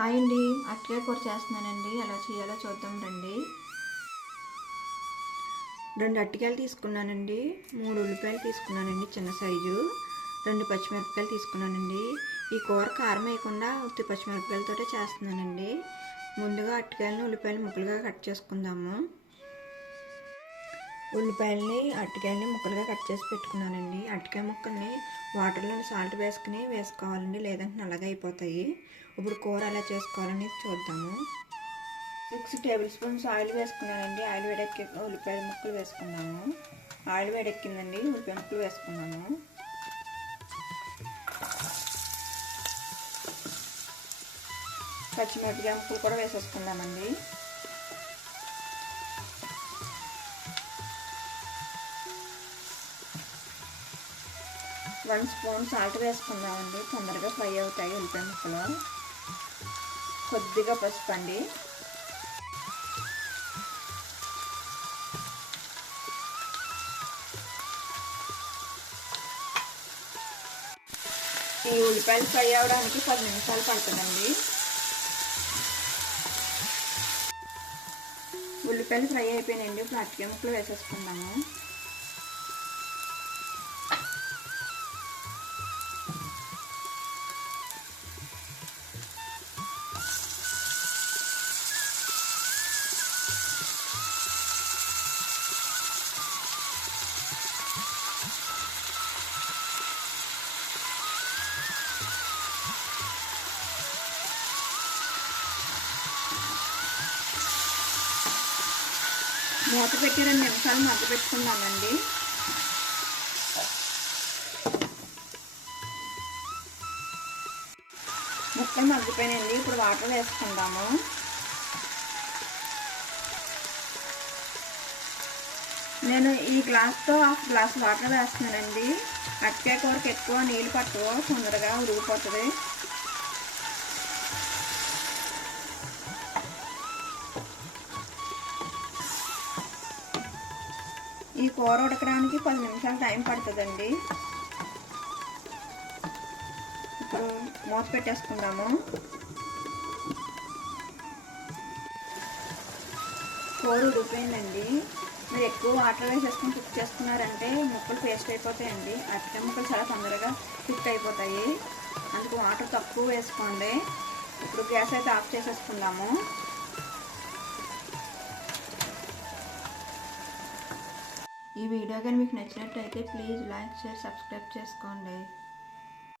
Hi అండి, అరటికాయ కూర చేస్తున్నానండి. ఎలా చేయాలో చూద్దాం రండి. 2 అరటికాయలు తీసుకున్నానండి, 3 ఉల్లిపాయలు తీసుకున్నానండి చిన్న సైజు, 2 పచ్చిమిరపకాయలు తీసుకున్నానండి. ఈ కూర కారం వేయకుండా ఉత్తి పచ్చిమిరపకాయలతోటే చేస్తున్నానండి. ముందుగా అరటికాయలను ఉల్లిపాయలు ముక్కలుగా కట్ చేసుకుందాము. అరటికాయలని ముక్కలుగా కట్ చేసి పెట్టుకున్నానండి. అరటికాయ ముక్కల్ని వాటర్లో సాల్ట్ వేసుకోవాలండి, లేదంటే నల్లగా అయిపోతాయి. ఇప్పుడు కూర ఎలా చేసుకోవాలని చూద్దాము. 6 టేబుల్ స్పూన్స్ ఆయిల్ వేసుకున్నానండి. ఆయిల్ వేడెక్కి ఉల్లిపాయ ముక్కలు వేసుకున్నాము. ఆయిల్ వేడెక్కిందండి, ఉల్లిపాయ ముక్కలు వేసుకున్నాము. పచ్చిమిరపకాయ ముక్కలు కూడా వేసేసుకుందామండి. వన్ స్పూన్ సాల్ట్ వేసుకుందామండి, తొందరగా ఫ్రై అవుతాయి ఉల్లిపాయ ముక్కలు. కొద్దిగా పసుపు అండి. ఈ ఉల్లిపాయలు ఫ్రై అవ్వడానికి 10 నిమిషాలు పడుతుందండి. ఉల్లిపాయలు ఫ్రై అయిపోయినాయండి. ఇప్పుడు అరటికాయ ముక్కలు వేసేసుకుందాము. మూత పెట్టి 2 నిమిషాలు మగ్గ పెట్టుకుందామండి. ముక్కలు మగ్గిపోయినాయండి. ఇప్పుడు వాటర్ వేసుకుందాము. నేను ఈ గ్లాస్తో 1/2 గ్లాస్ వాటర్ వేస్తున్నానండి. అరటికాయ కూరకి ఎక్కువ నీళ్ళు పట్టవు, తొందరగా ఉడికిపోతుంది. ఈ కూర ఉడకడానికి 10 నిమిషాలు టైం పడుతుందండి. ఇప్పుడు మూత పెట్టేసుకుందాము. కూర ఉడికిపోయిందండి. మీరు ఎక్కువ వాటర్ వేసేసుకొని కుక్ చేసుకున్నారంటే ముక్కలు పేస్ట్ అయిపోతాయండి. అరటికాయ ముక్కలు చాలా తొందరగా కుక్ అయిపోతాయి, అందుకు వాటర్ తక్కువ వేసుకోండి. ఇప్పుడు గ్యాస్ అయితే ఆఫ్ చేసేసుకుందాము. ఈ వీడియో కానీ మీకు నచ్చినట్టయితే ప్లీజ్ లైక్, షేర్, సబ్స్క్రైబ్ చేసుకోండి.